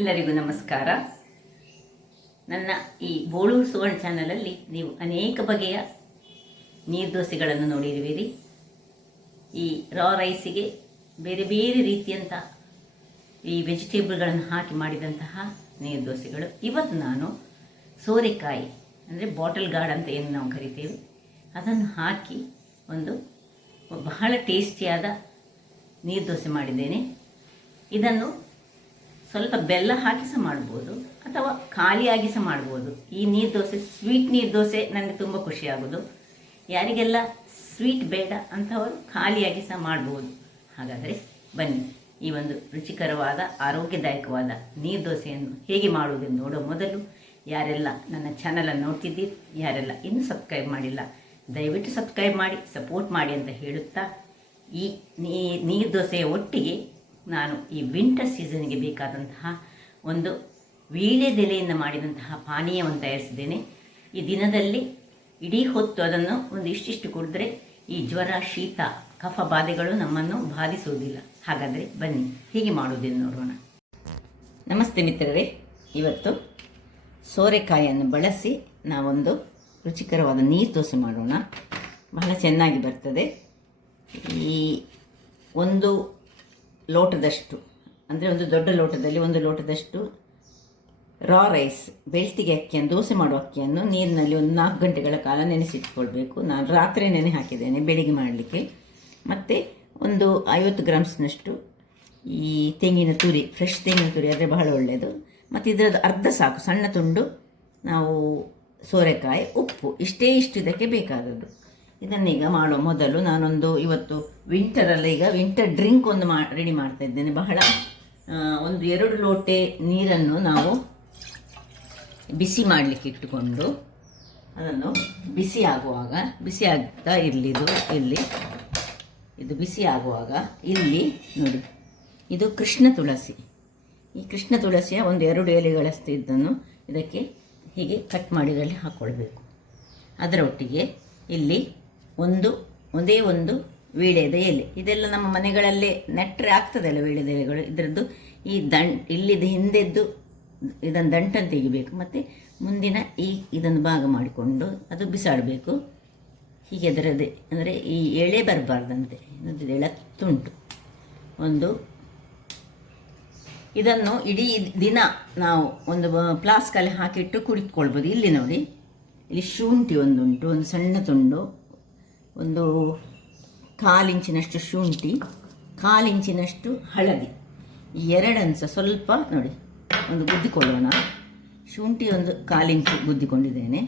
ಎಲ್ಲರಿಗೂ ನಮಸ್ಕಾರ. ನನ್ನ ಈ ಬೋಳು ಸುವರ್ಣ ಚಾನಲಲ್ಲಿ ನೀವು ಅನೇಕ ಬಗೆಯ ನೀರು ದೋಸೆಗಳನ್ನು ನೋಡಿರುವಿರಿ. ಈ ರಾ ರೈಸಿಗೆ ಬೇರೆ ಬೇರೆ ರೀತಿಯಂಥ ಈ ವೆಜಿಟೇಬಲ್ಗಳನ್ನು ಹಾಕಿ ಮಾಡಿದಂತಹ ನೀರು ದೋಸೆಗಳು. ಇವತ್ತು ನಾನು ಸೋರೆಕಾಯಿ ಅಂದರೆ ಬಾಟಲ್ ಗಾರ್ಡ್ ಅಂತ ಏನು ನಾವು ಕರಿತೇವೆ, ಅದನ್ನು ಹಾಕಿ ಒಂದು ಬಹಳ ಟೇಸ್ಟಿಯಾದ ನೀರು ದೋಸೆ ಮಾಡಿದ್ದೇನೆ. ಇದನ್ನು ಸ್ವಲ್ಪ ಬೆಲ್ಲ ಹಾಕಿ ಸಹ ಮಾಡ್ಬೋದು ಅಥವಾ ಖಾಲಿಯಾಗಿ ಸಹ ಮಾಡ್ಬೋದು. ಈ ನೀರು ದೋಸೆ ಸ್ವೀಟ್ ನೀರು ದೋಸೆ ನನಗೆ ತುಂಬ ಖುಷಿಯಾಗೋದು. ಯಾರಿಗೆಲ್ಲ ಸ್ವೀಟ್ ಬೇಡ ಅಂಥವರು ಖಾಲಿಯಾಗಿ ಸಹ ಮಾಡ್ಬೋದು. ಹಾಗಾದರೆ ಬನ್ನಿ, ಈ ಒಂದು ರುಚಿಕರವಾದ ಆರೋಗ್ಯದಾಯಕವಾದ ನೀರು ದೋಸೆಯನ್ನು ಹೇಗೆ ಮಾಡುವುದೆಂದು ನೋಡೋ ಮೊದಲು ಯಾರೆಲ್ಲ ನನ್ನ ಚಾನಲನ್ನು ನೋಡ್ತಿದ್ದೀರಿ, ಯಾರೆಲ್ಲ ಇನ್ನೂ ಸಬ್ಸ್ಕ್ರೈಬ್ ಮಾಡಿಲ್ಲ, ದಯವಿಟ್ಟು ಸಬ್ಸ್ಕ್ರೈಬ್ ಮಾಡಿ ಸಪೋರ್ಟ್ ಮಾಡಿ ಅಂತ ಹೇಳುತ್ತಾ, ಈ ನೀರು ದೋಸೆಯ ಒಟ್ಟಿಗೆ ನಾನು ಈ ವಿಂಟರ್ ಸೀಸನ್ಗೆ ಬೇಕಾದಂತಹ ಒಂದು ವೀಳ್ಯದೆಲೆಯಿಂದ ಮಾಡಿದಂತಹ ಪಾನೀಯವನ್ನು ತಯಾರಿಸಿದ್ದೇನೆ. ಈ ದಿನದಲ್ಲಿ ಇಡೀ ಹೊತ್ತು ಅದನ್ನು ಒಂದು ಇಷ್ಟಿಷ್ಟು ಕುಡಿದ್ರೆ ಈ ಜ್ವರ, ಶೀತ, ಕಫ ಬಾಧೆಗಳು ನಮ್ಮನ್ನು ಬಾಧಿಸುವುದಿಲ್ಲ. ಹಾಗಾದರೆ ಬನ್ನಿ ಹೇಗೆ ಮಾಡುವುದೆಂದು ನೋಡೋಣ. ನಮಸ್ತೆ ಮಿತ್ರರೇ, ಇವತ್ತು ಸೋರೆಕಾಯಿಯನ್ನು ಬಳಸಿ ನಾವೊಂದು ರುಚಿಕರವಾದ ನೀರು ದೋಸೆ ಮಾಡೋಣ. ಬಹಳ ಚೆನ್ನಾಗಿ ಬರ್ತದೆ. ಈ ಒಂದು ಲೋಟದಷ್ಟು ಅಂದರೆ ಒಂದು ದೊಡ್ಡ ಲೋಟದಲ್ಲಿ ಒಂದು ಲೋಟದಷ್ಟು ರಾ ರೈಸ್, ಬೆಳ್ತಿಗೆ ಅಕ್ಕಿಯನ್ನು, ದೋಸೆ ಮಾಡುವ ಅಕ್ಕಿಯನ್ನು ನೀರಿನಲ್ಲಿ ಒಂದು 4 ಗಂಟೆಗಳ ಕಾಲ ನೆನೆಸಿಟ್ಕೊಳ್ಬೇಕು. ನಾನು ರಾತ್ರಿ ನೆನೆ ಹಾಕಿದ್ದೇನೆ ಬೆಳಿಗ್ಗೆ ಮಾಡಲಿಕ್ಕೆ. ಮತ್ತು ಒಂದು 50 ಗ್ರಾಮ್ಸ್ನಷ್ಟು ಈ ತೆಂಗಿನ ತುರಿ, ಫ್ರೆಶ್ ತೆಂಗಿನ ತುರಿ ಆದರೆ ಬಹಳ ಒಳ್ಳೆಯದು. ಮತ್ತು ಇದರದ್ದು ಅರ್ಧ ಸಾಕು, ಸಣ್ಣ ತುಂಡು ನಾವು ಸೋರೆಕಾಯಿ, ಉಪ್ಪು, ಇಷ್ಟು ಇದಕ್ಕೆ ಬೇಕಾದದ್ದು. ಇದನ್ನೀಗ ಮಾಡೋ ಮೊದಲು ನಾನೊಂದು ಇವತ್ತು ವಿಂಟರಲ್ಲಿ ಈಗ ವಿಂಟರ್ ಡ್ರಿಂಕ್ ಒಂದು ರೆಡಿ ಮಾಡ್ತಾ ಇದ್ದೇನೆ. ಬಹಳ ಒಂದು 2 ಲೋಟೆ ನೀರನ್ನು ನಾವು ಬಿಸಿ ಮಾಡಲಿಕ್ಕೆ ಇಟ್ಟುಕೊಂಡು ಅದನ್ನು ಬಿಸಿ ಆಗ್ತಾ ಇರಲಿ. ಇದು ಬಿಸಿ ಆಗುವಾಗ ಇಲ್ಲಿ ನೋಡಿ, ಇದು ಕೃಷ್ಣ ತುಳಸಿ. ಈ ಕೃಷ್ಣ ತುಳಸಿಯ ಒಂದು 2 ಎಲೆಗಳಷ್ಟು ಇದನ್ನು ಇದಕ್ಕೆ ಹೀಗೆ ಕಟ್ ಮಾಡಿ ಇದರಲ್ಲಿ ಹಾಕ್ಕೊಳ್ಬೇಕು. ಅದರೊಟ್ಟಿಗೆ ಇಲ್ಲಿ ಒಂದೇ ಒಂದು ವೀಳ್ಯದ ಎಲೆ, ಇದೆಲ್ಲ ನಮ್ಮ ಮನೆಗಳಲ್ಲೇ ನೆಟ್ಟರೆ ಆಗ್ತದಲ್ಲ ವೀಳ್ಯದ ಎಲೆಗಳು. ಇದರದ್ದು ಈ ಇಲ್ಲಿದ್ದ ಹಿಂದೆದ್ದು ಇದನ್ನು ದಂಟನ್ನು ತೆಗಿಬೇಕು. ಮತ್ತು ಮುಂದಿನ ಇದನ್ನು ಭಾಗ ಮಾಡಿಕೊಂಡು ಅದು ಬಿಸಾಡಬೇಕು. ಹೀಗೆ ಅದರದ್ದೇ ಅಂದರೆ ಈ ಎಳೆ ಬರಬಾರ್ದಂತೆ, ಎಳೆ ತುಂಟು ಒಂದು. ಇದನ್ನು ಇಡೀ ದಿನ ನಾವು ಒಂದು ಫ್ಲಾಸ್ಕಲ್ಲಿ ಹಾಕಿಟ್ಟು ಕುಡಿದುಕೊಳ್ಬೋದು. ಇಲ್ಲಿ ನೋಡಿ, ಇಲ್ಲಿ ಶುಂಠಿ ಒಂದುಂಟು, ಒಂದು ಸಣ್ಣ ತುಂಡು, ಒಂದು 1/4 ಇಂಚಿನಷ್ಟು ಶುಂಠಿ, 1/4 ಇಂಚಿನಷ್ಟು ಹಳದಿ, ಈ ಎರಡನ್ನು ಸಹ ಸ್ವಲ್ಪ ನೋಡಿ ಒಂದು ಗುದ್ದಿಕೊಳ್ಳೋಣ. ಶುಂಠಿ ಒಂದು 1/4 ಇಂಚು ಗುದ್ದಿಕೊಂಡಿದ್ದೇನೆ,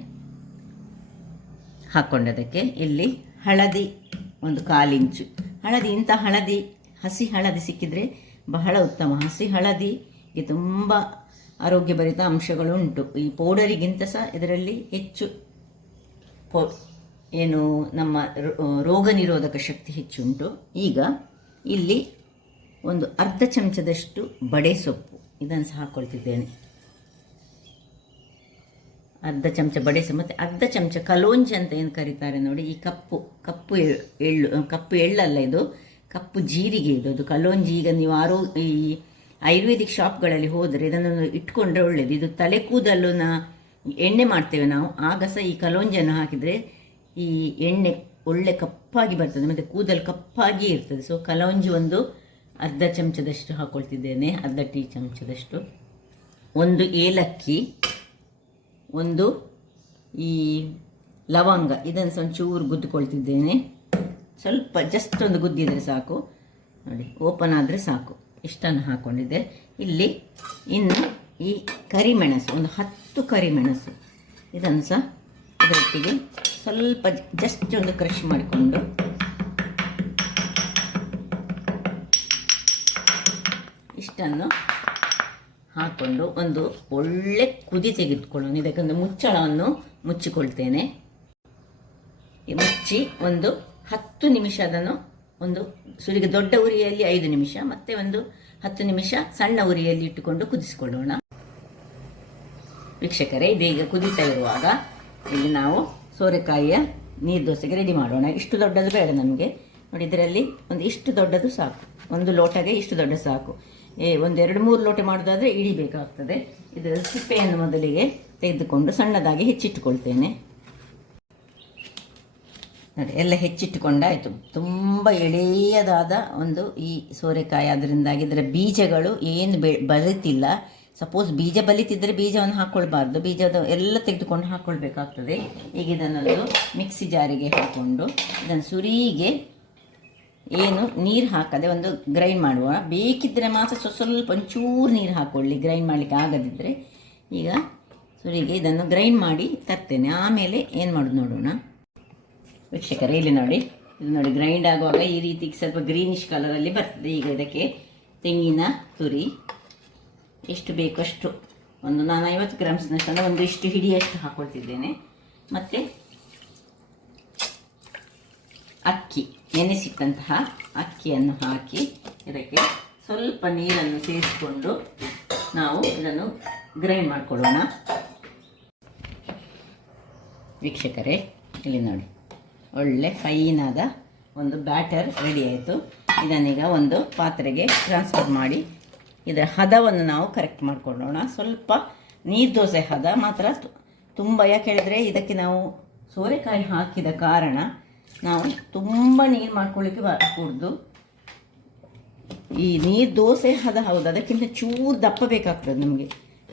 ಹಾಕ್ಕೊಂಡದಕ್ಕೆ ಇಲ್ಲಿ ಹಳದಿ ಒಂದು 1/4 ಇಂಚು. ಹಳದಿ, ಇಂಥ ಹಳದಿ, ಹಸಿ ಹಳದಿ ಸಿಕ್ಕಿದರೆ ಬಹಳ ಉತ್ತಮ. ಹಸಿ ಹಳದಿಗೆ ತುಂಬ ಆರೋಗ್ಯಭರಿತ ಅಂಶಗಳು ಉಂಟು. ಈ ಪೌಡರಿಗಿಂತ ಸಹ ಇದರಲ್ಲಿ ಹೆಚ್ಚು ಏನು ನಮ್ಮ ರೋಗ ನಿರೋಧಕ ಶಕ್ತಿ ಹೆಚ್ಚುಂಟು. ಈಗ ಇಲ್ಲಿ ಒಂದು ಅರ್ಧ ಚಮಚದಷ್ಟು ಬಡೆ ಸೊಪ್ಪು, ಇದನ್ನು ಸಹ ಹಾಕ್ಕೊಳ್ತಿದ್ದೇನೆ. ಅರ್ಧ ಚಮಚ ಬಡೆ ಸೊಪ್ಪು ಮತ್ತು ಅರ್ಧ ಚಮಚ ಕಲೋಂಜಿ ಅಂತ ಏನು ಕರೀತಾರೆ ನೋಡಿ. ಈ ಕಪ್ಪು ಎಳ್ಳಲ್ಲ, ಇದು ಕಪ್ಪು ಜೀರಿಗೆ. ಇದು ಕಲೋಂಜಿ. ಈಗ ನೀವು ಈ ಆಯುರ್ವೇದಿಕ್ ಶಾಪ್ಗಳಲ್ಲಿ ಹೋದರೆ ಇದನ್ನು ಇಟ್ಕೊಂಡ್ರೆ ಒಳ್ಳೆಯದು. ಇದು ತಲೆ ಕೂದಲನ್ನ ಎಣ್ಣೆ ಮಾಡ್ತೇವೆ ನಾವು, ಆಗ ಸಹ ಈ ಕಲೋಂಜಿಯನ್ನು ಹಾಕಿದರೆ ಈ ಎಣ್ಣೆ ಒಳ್ಳೆ ಕಪ್ಪಾಗಿ ಬರ್ತದೆ ಮತ್ತು ಕೂದಲು ಕಪ್ಪಾಗಿಯೇ ಇರ್ತದೆ. ಸೊ ಕಲೋಂಜಿ ಒಂದು ಅರ್ಧ ಚಮಚದಷ್ಟು ಹಾಕ್ಕೊಳ್ತಿದ್ದೇನೆ, ಅರ್ಧ ಟೀ ಚಮಚದಷ್ಟು. ಒಂದು ಏಲಕ್ಕಿ, ಒಂದು ಈ ಲವಂಗ, ಇದನ್ನು ಸಹ ಒಂಚೂರು ಗುದ್ದುಕೊಳ್ತಿದ್ದೇನೆ. ಸ್ವಲ್ಪ ಜಸ್ಟ್ ಒಂದು ಗುದ್ದಿದರೆ ಸಾಕು ನೋಡಿ, ಓಪನ್ ಆದರೆ ಸಾಕು. ಇಷ್ಟನ್ನು ಹಾಕ್ಕೊಂಡಿದ್ದೆ. ಇಲ್ಲಿ ಇನ್ನು ಈ ಕರಿಮೆಣಸು, ಒಂದು 10 ಕರಿಮೆಣಸು, ಇದನ್ನು ಸಹ ಇದರೊಟ್ಟಿಗೆ ಸ್ವಲ್ಪ ಜಸ್ಟ್ ಒಂದು ಕ್ರಷ್ ಮಾಡಿಕೊಂಡು ಇಷ್ಟನ್ನು ಹಾಕ್ಕೊಂಡು ಒಂದು ಒಳ್ಳೆ ಕುದಿ ತೆಗೆದುಕೊಳ್ಳೋಣ. ಇದಕ್ಕೊಂದು ಮುಚ್ಚಳವನ್ನು ಮುಚ್ಚಿಕೊಳ್ತೇನೆ. ಮುಚ್ಚಿ ಒಂದು 10 ನಿಮಿಷ ಅದನ್ನು ಒಂದು ಸುರಿಗೆ ದೊಡ್ಡ ಉರಿಯಲ್ಲಿ 5 ನಿಮಿಷ ಮತ್ತು ಒಂದು 10 ನಿಮಿಷ ಸಣ್ಣ ಉರಿಯಲ್ಲಿ ಇಟ್ಟುಕೊಂಡು ಕುದಿಸಿಕೊಳ್ಳೋಣ. ವೀಕ್ಷಕರೇ, ಇದೀಗ ಕುದೀತಾ ಇರುವಾಗ ಇಲ್ಲಿ ನಾವು ಸೋರೆಕಾಯಿಯ ನೀರು ದೋಸೆಗೆ ರೆಡಿ ಮಾಡೋಣ. ಇಷ್ಟು ದೊಡ್ಡದು ಬೇಡ ನಮಗೆ ನೋಡಿ, ಇದರಲ್ಲಿ ಒಂದು ಇಷ್ಟು ದೊಡ್ಡದು ಸಾಕು, ಒಂದು ಲೋಟಗೆ ಇಷ್ಟು ದೊಡ್ಡ ಸಾಕು. ಒಂದೆರಡು ಮೂರು ಲೋಟ ಮಾಡೋದಾದರೆ ಇಡೀ ಬೇಕಾಗ್ತದೆ. ಇದರ ಸಿಪ್ಪೆಯನ್ನು ಮೊದಲಿಗೆ ತೆಗೆದುಕೊಂಡು ಸಣ್ಣದಾಗಿ ಹೆಚ್ಚಿಟ್ಟುಕೊಳ್ತೇನೆ. ನೋಡಿ, ಎಲ್ಲ ಹೆಚ್ಚಿಟ್ಟುಕೊಂಡಾಯಿತು. ತುಂಬ ಎಳೆಯದಾದ ಒಂದು ಈ ಸೋರೆಕಾಯಿ, ಅದರಿಂದಾಗಿ ಇದರ ಬೀಜಗಳು ಏನು ಬಲಿತಿಲ್ಲ. ಸಪೋಸ್ ಬೀಜ ಬಲಿತಿದ್ದರೆ ಬೀಜವನ್ನು ಹಾಕ್ಕೊಳ್ಬಾರ್ದು, ಬೀಜದ ಎಲ್ಲ ತೆಗೆದುಕೊಂಡು ಹಾಕ್ಕೊಳ್ಬೇಕಾಗ್ತದೆ. ಈಗ ಇದನ್ನೊಂದು ಮಿಕ್ಸಿ ಜಾರಿಗೆ ಹಾಕ್ಕೊಂಡು ಇದನ್ನು ಸುರಿಗೆ ಏನು ನೀರು ಹಾಕದೆ ಒಂದು ಗ್ರೈಂಡ್ ಮಾಡುವ. ಬೇಕಿದ್ದರೆ ಮಾತ್ರ ಸ್ವಲ್ಪ ಒಂಚೂರು ನೀರು ಹಾಕ್ಕೊಳ್ಳಿ, ಗ್ರೈಂಡ್ ಮಾಡಲಿಕ್ಕೆ ಆಗದಿದ್ದರೆ. ಈಗ ಸುರಿಗೆ ಇದನ್ನು ಗ್ರೈಂಡ್ ಮಾಡಿ ತರ್ತೇನೆ, ಆಮೇಲೆ ಏನು ಮಾಡೋದು ನೋಡೋಣ. ವೀಕ್ಷಕರೇ, ಇಲ್ಲಿ ನೋಡಿ, ಇದು ನೋಡಿ ಗ್ರೈಂಡ್ ಆಗುವಾಗ ಈ ರೀತಿ ಸ್ವಲ್ಪ ಗ್ರೀನಿಶ್ ಕಲರಲ್ಲಿ ಬರ್ತದೆ. ಈಗ ಇದಕ್ಕೆ ತೆಂಗಿನ ತುರಿ ಎಷ್ಟು ಬೇಕಷ್ಟು, ನಾನು 50 ಗ್ರಾಮ್ಸ್ನಷ್ಟು ಒಂದು ಇಷ್ಟು ಹಿಡಿಯಷ್ಟು ಹಾಕ್ಕೊಳ್ತಿದ್ದೇನೆ. ಮತ್ತು ಅಕ್ಕಿ, ನೆನೆಸಿಟ್ಟಂತಹ ಅಕ್ಕಿಯನ್ನು ಹಾಕಿ ಇದಕ್ಕೆ ಸ್ವಲ್ಪ ನೀರನ್ನು ಸೇರಿಸಿಕೊಂಡು ನಾವು ಇದನ್ನು ಗ್ರೈಂಡ್ ಮಾಡಿಕೊಳ್ಳೋಣ. ವೀಕ್ಷಕರೇ, ಇಲ್ಲಿ ನೋಡಿ, ಒಳ್ಳೆ ಫೈನಾದ ಒಂದು ಬ್ಯಾಟರ್ ರೆಡಿ ಆಯಿತು. ಇದನ್ನೀಗ ಒಂದು ಪಾತ್ರೆಗೆ ಟ್ರಾನ್ಸ್ಫರ್ ಮಾಡಿ ಇದರ ಹದವನ್ನು ನಾವು ಕರೆಕ್ಟ್ ಮಾಡಿಕೊಳ್ಳೋಣ. ಸ್ವಲ್ಪ ನೀರು ದೋಸೆ ಹದ ಮಾತ್ರ, ತುಂಬ ಯಾಕೆ ಹೇಳಿದರೆ ಇದಕ್ಕೆ ನಾವು ಸೋರೆಕಾಯಿ ಹಾಕಿದ ಕಾರಣ ನಾವು ತುಂಬ ನೀರು ಮಾಡ್ಕೊಳ್ಳಿಕ್ಕೆ ಕೂಡ್ದು. ಈ ನೀರು ದೋಸೆ ಹದ ಹೌದು, ಅದಕ್ಕಿಂತ ಚೂರು ದಪ್ಪ ಬೇಕಾಗ್ತದೆ ನಮಗೆ.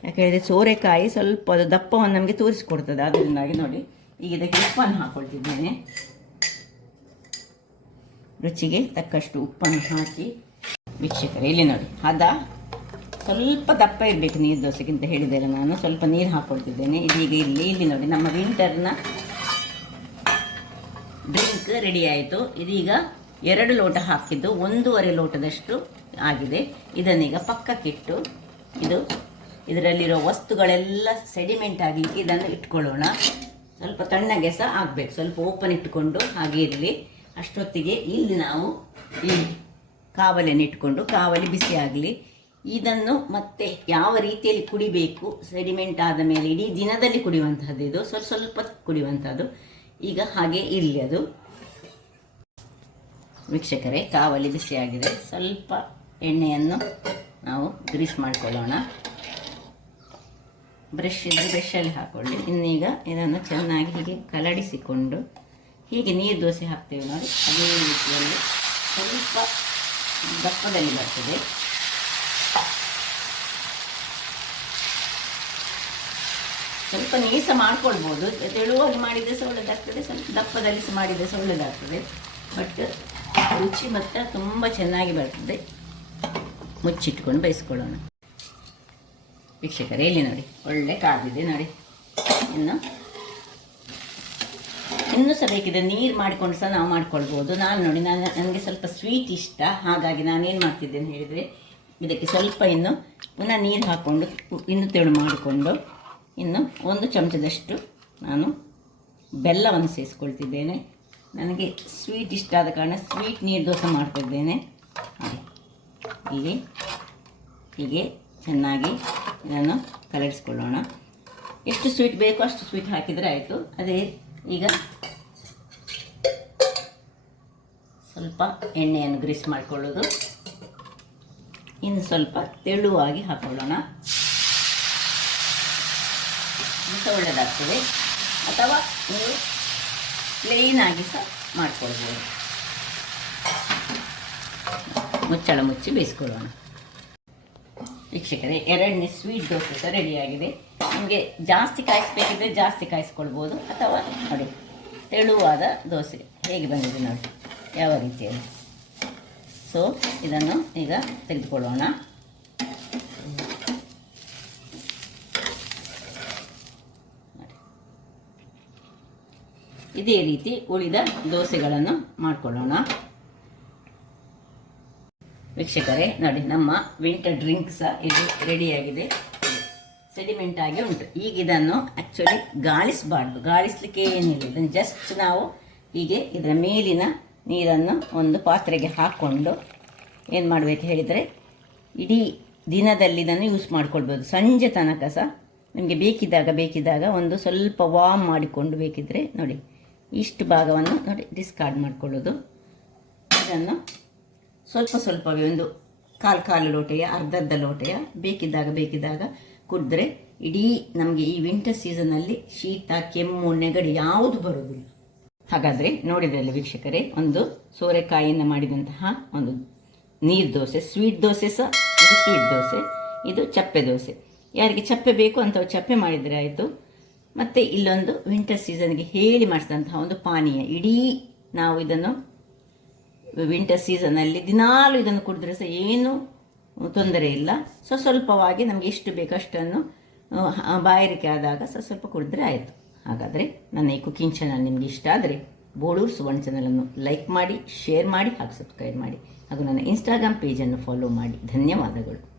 ಯಾಕೆ ಹೇಳಿದರೆ ಸೋರೆಕಾಯಿ ಸ್ವಲ್ಪ ಅದು ದಪ್ಪವನ್ನು ನಮಗೆ ತೋರಿಸ್ಕೊಡ್ತದೆ. ಅದರಿಂದಾಗಿ ನೋಡಿ, ಈಗ ಇದಕ್ಕೆ ಉಪ್ಪನ್ನು ಹಾಕ್ಕೊಳ್ತಿದ್ದೇನೆ. ರುಚಿಗೆ ತಕ್ಕಷ್ಟು ಉಪ್ಪನ್ನು ಹಾಕಿ. ವೀಕ್ಷಕರೇ, ಇಲ್ಲಿ ನೋಡಿ, ಹದ ಸ್ವಲ್ಪ ದಪ್ಪ ಇರಬೇಕು ನೀರು ದೋಸೆಗಿಂತ ಹೇಳಿದರೆ ನಾನು ಸ್ವಲ್ಪ ನೀರು ಹಾಕ್ಕೊಳ್ತಿದ್ದೇನೆ. ಇದೀಗ ಇಲ್ಲಿ ನೋಡಿ, ನಮ್ಮ ವಿಂಟರ್ನ ಡ್ರಿಂಕ್ ರೆಡಿ ಆಯಿತು. ಇದೀಗ 2 ಲೋಟ ಹಾಕಿದ್ದು 1.5 ಲೋಟದಷ್ಟು ಆಗಿದೆ. ಇದನ್ನೀಗ ಪಕ್ಕಕ್ಕಿಟ್ಟು ಇದರಲ್ಲಿರೋ ವಸ್ತುಗಳೆಲ್ಲ ಸೆಡಿಮೆಂಟ್ ಆಗಲಿಕ್ಕೆ ಇದನ್ನು ಇಟ್ಕೊಳ್ಳೋಣ. ಸ್ವಲ್ಪ ತಣ್ಣಗೆ ಸಹ ಆಗಬೇಕು, ಸ್ವಲ್ಪ ಓಪನ್ ಇಟ್ಟುಕೊಂಡು ಹಾಗೆ ಇರಲಿ. ಅಷ್ಟೊತ್ತಿಗೆ ಇಲ್ಲಿ ನಾವು ಈ ಕಾವಲಿಯನ್ನು ಇಟ್ಕೊಂಡು ಕಾವಲಿ ಬಿಸಿ ಆಗಲಿ. ಇದನ್ನು ಮತ್ತೆ ಯಾವ ರೀತಿಯಲ್ಲಿ ಕುಡಿಬೇಕು, ಸೆಡಿಮೆಂಟ್ ಆದ ಮೇಲೆ ಇಡೀ ದಿನದಲ್ಲಿ ಕುಡಿಯುವಂಥದ್ದು, ಇದು ಸ್ವಲ್ಪ ಕುಡಿಯುವಂಥದ್ದು. ಈಗ ಹಾಗೆ ಇರಲಿ ಅದು. ವೀಕ್ಷಕರೇ, ಕಾವಲಿ ಬಿಸಿಯಾಗಿದೆ. ಸ್ವಲ್ಪ ಎಣ್ಣೆಯನ್ನು ನಾವು ಗ್ರೀಸ್ ಮಾಡಿಕೊಳ್ಳೋಣ. ಬ್ರಷ್ ಇದ್ದರೆ ಬ್ರಷಲ್ಲಿ ಹಾಕ್ಕೊಳ್ಳಿ. ಇನ್ನೀಗ ಇದನ್ನು ಚೆನ್ನಾಗಿ ಹೀಗೆ ಕಲಡಿಸಿಕೊಂಡು ಹೀಗೆ ನೀರು ದೋಸೆ ಹಾಕ್ತೇವೆ ನೋಡಿ, ಅದೇ ರೀತಿಯಲ್ಲಿ ಸ್ವಲ್ಪ ದಪ್ಪದಲ್ಲಿ ಬರ್ತದೆ. ಸ್ವಲ್ಪ ನೀಸ ಮಾಡ್ಕೊಳ್ಬೋದು, ತೆಳುವಾಗಿ ಮಾಡಿದರೆ ಸಹ ಒಳ್ಳೆಯದಾಗ್ತದೆ, ಸ್ವಲ್ಪ ದಪ್ಪದಲ್ಲಿ ಸಹ ಮಾಡಿದರೆ ಸಹ ಒಳ್ಳೆಯದಾಗ್ತದೆ. ಬಟ್ ರುಚಿ ಮಾತ್ರ ತುಂಬ ಚೆನ್ನಾಗಿ ಬರ್ತದೆ. ಮುಚ್ಚಿಟ್ಕೊಂಡು ಬೇಯಿಸ್ಕೊಳ್ಳೋಣ. ವೀಕ್ಷಕರೇ, ಇಲ್ಲಿ ನೋಡಿ, ಒಳ್ಳೆ ಕಾದಿದೆ ನೋಡಿ. ಇನ್ನೂ ಸಹ ಬೇಕಿದೆ ನೀರು ಮಾಡಿಕೊಂಡು ಸಹ ನಾವು ಮಾಡ್ಕೊಳ್ಬೋದು. ನನಗೆ ಸ್ವಲ್ಪ ಸ್ವೀಟ್ ಇಷ್ಟ, ಹಾಗಾಗಿ ನಾನೇನು ಮಾಡ್ತಿದ್ದೇನೆ ಹೇಳಿದರೆ, ಇದಕ್ಕೆ ಸ್ವಲ್ಪ ಇನ್ನು ಪುನಃ ನೀರು ಹಾಕ್ಕೊಂಡು ಇನ್ನು ತೆಳು ಮಾಡಿಕೊಂಡು ಇನ್ನು 1 ಚಮಚದಷ್ಟು ನಾನು ಬೆಲ್ಲವನ್ನು ಸೇರಿಸ್ಕೊಳ್ತಿದ್ದೇನೆ. ನನಗೆ ಸ್ವೀಟ್ ಇಷ್ಟ ಆದ ಕಾರಣ ಸ್ವೀಟ್ ನೀರು ದೋಸೆ ಮಾಡ್ತಿದ್ದೇನೆ. ಇಲ್ಲಿ ಹೀಗೆ ಚೆನ್ನಾಗಿ ಇದನ್ನು ಕಲರಿಸ್ಕೊಳ್ಳೋಣ. ಎಷ್ಟು ಸ್ವೀಟ್ ಬೇಕೋ ಅಷ್ಟು ಸ್ವೀಟ್ ಹಾಕಿದರೆ ಆಯಿತು. ಅದೇ ಈಗ ಸ್ವಲ್ಪ ಎಣ್ಣೆಯನ್ನು ಗ್ರೀಸ್ ಮಾಡಿಕೊಳ್ಳೋದು. ಇನ್ನು ಸ್ವಲ್ಪ ತೆಳುವಾಗಿ ಹಾಕೊಳ್ಳೋಣ, ಸಹ ಒಳ್ಳೆಯದಾಗ್ತದೆ. ಅಥವಾ ನೀವು ಪ್ಲೇನಾಗಿ ಸಹ ಮಾಡಿಕೊಳ್ಬೋದು. ಮುಚ್ಚಳ ಮುಚ್ಚಿ ಬೇಯಿಸ್ಕೊಳ್ಳೋಣ. ವೀಕ್ಷಕರೇ, 2ನೇ ಸ್ವೀಟ್ ದೋಸೆ ಸಹ ರೆಡಿಯಾಗಿದೆ. ನಿಮಗೆ ಜಾಸ್ತಿ ಕಾಯಿಸ್ಬೇಕಿದ್ರೆ ಜಾಸ್ತಿ ಕಾಯಿಸ್ಕೊಳ್ಬೋದು, ಅಥವಾ ನೋಡಿ ತೆಳುವಾದ ದೋಸೆ ಹೇಗೆ ಬಂದಿದೆ ನೋಡಿ ಯಾವ ರೀತಿಯಲ್ಲಿ. ಸೊ ಇದನ್ನು ಈಗ ತೆಗೆದುಕೊಳ್ಳೋಣ. ಇದೇ ರೀತಿ ಉಳಿದ ದೋಸೆಗಳನ್ನು ಮಾಡಿಕೊಳ್ಳೋಣ. ವೀಕ್ಷಕರೇ, ನೋಡಿ, ನಮ್ಮ ವಿಂಟರ್ ಡ್ರಿಂಕ್ ಸಹ ಇದು ರೆಡಿಯಾಗಿದೆ. ಸೆಡಿಮೆಂಟ್ ಆಗಿ ಉಂಟು. ಈಗ ಇದನ್ನು ಆ್ಯಕ್ಚುಲಿ ಗಾಳಿಸಬಾರ್ದು, ಗಾಳಿಸ್ಲಿಕ್ಕೆ ಏನಿಲ್ಲ. ಇದನ್ನು ಜಸ್ಟ್ ನಾವು ಹೀಗೆ ಇದರ ಮೇಲಿನ ನೀರನ್ನು ಒಂದು ಪಾತ್ರೆಗೆ ಹಾಕ್ಕೊಂಡು ಏನು ಮಾಡಬೇಕು ಹೇಳಿದರೆ, ಇಡೀ ದಿನದಲ್ಲಿ ಇದನ್ನು ಯೂಸ್ ಮಾಡ್ಕೊಳ್ಬೋದು. ಸಂಜೆ ತನಕ ಸಹ ನಿಮಗೆ ಬೇಕಿದ್ದಾಗ ಒಂದು ಸ್ವಲ್ಪ ವಾರ್ಮ್ ಮಾಡಿಕೊಂಡು ಬೇಕಿದ್ದರೆ ನೋಡಿ ಇಷ್ಟು ಭಾಗವನ್ನು ನೋಡಿ ಡಿಸ್ಕಾರ್ಡ್ ಮಾಡಿಕೊಳ್ಳೋದು. ಇದನ್ನು ಸ್ವಲ್ಪವೇ ಒಂದು ಕಾಲು ಲೋಟೆಯ ಅರ್ಧ ಲೋಟೆಯ ಬೇಕಿದ್ದಾಗ ಕುಡಿದ್ರೆ ಇಡೀ ನಮಗೆ ಈ ವಿಂಟರ್ ಸೀಸನಲ್ಲಿ ಶೀತ ಕೆಮ್ಮು ನೆಗಡಿ ಯಾವುದು ಬರೋದಿಲ್ಲ. ಹಾಗಾದರೆ ನೋಡಿದ್ರಲ್ಲ ವೀಕ್ಷಕರೇ, ಒಂದು ಸೋರೆಕಾಯಿಯಿಂದ ಮಾಡಿದಂತಹ ಒಂದು ನೀರು ದೋಸೆ, ಸ್ವೀಟ್ ದೋಸೆ ಸಹ, ಇದು ಸ್ವೀಟ್ ದೋಸೆ, ಇದು ಚಪ್ಪೆ ದೋಸೆ. ಯಾರಿಗೆ ಚಪ್ಪೆ ಬೇಕು ಅಂಥವ್ರು ಚಪ್ಪೆ ಮಾಡಿದರೆ ಆಯಿತು. ಮತ್ತು ಇಲ್ಲೊಂದು ವಿಂಟರ್ ಸೀಸನ್ಗೆ ಹೇಳಿ ಮಾಡಿಸಿದಂತಹ ಒಂದು ಪಾನೀಯ. ಇಡೀ ನಾವು ಇದನ್ನು ವಿಂಟರ್ ಸೀಸನಲ್ಲಿ ದಿನಾಲೂ ಇದನ್ನು ಕುಡಿದ್ರೆ ಸಹ ಏನೂ ತೊಂದರೆ ಇಲ್ಲ. ಸ್ವಲ್ಪವಾಗಿ ನಮಗೆ ಎಷ್ಟು ಬೇಕಷ್ಟನ್ನು ಬಾಯಾರಿಕೆ ಆದಾಗ ಸ್ವಲ್ಪ ಕುಡಿದ್ರೆ ಆಯಿತು. ಹಾಗಾದರೆ ನನ್ನ ಈ ಕುಕಿಂಗ್ ಚಾನಲ್ ನಿಮಗೆ ಇಷ್ಟ ಆದರೆ ಬೋಳೂರು ಸುವರ್ಣ ಚಾನಲನ್ನು ಲೈಕ್ ಮಾಡಿ, ಶೇರ್ ಮಾಡಿ ಹಾಗೂ ಸಬ್ಸ್ಕ್ರೈಬ್ ಮಾಡಿ ಹಾಗೂ ನನ್ನ ಇನ್ಸ್ಟಾಗ್ರಾಮ್ ಪೇಜನ್ನು ಫಾಲೋ ಮಾಡಿ. ಧನ್ಯವಾದಗಳು.